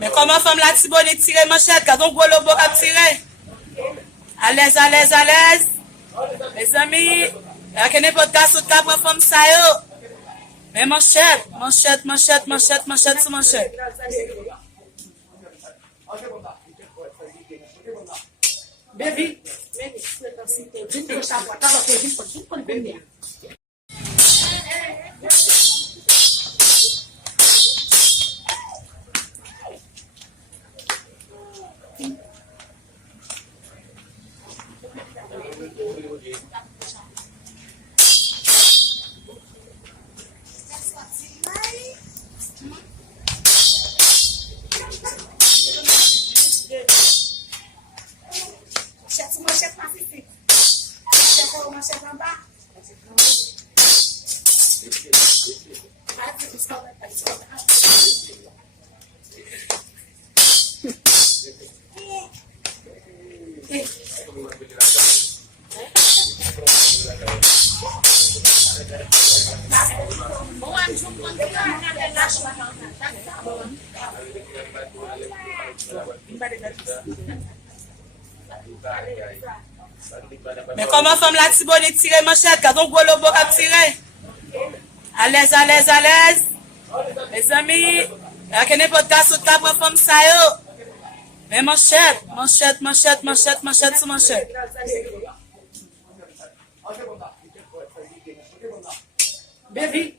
Mais comment femme la Tibonite tire manchette quand on gros lobo a tiré? À l'aise, à l'aise, à l'aise. Les amis, à quel podcast ou ta femme ça yo? Mais manchette, manchette, manchette, manchette, manchette sur manchette. Baby, mais comment femme la Tibonite tire manchette quand on gros lobo a tiré? À l'aise, à l'aise, à l'aise. Les amis, à quel podcast ou ta femme ça yo? Mais manchette, manchette, manchette, manchette, manchette sur manchette. Baby,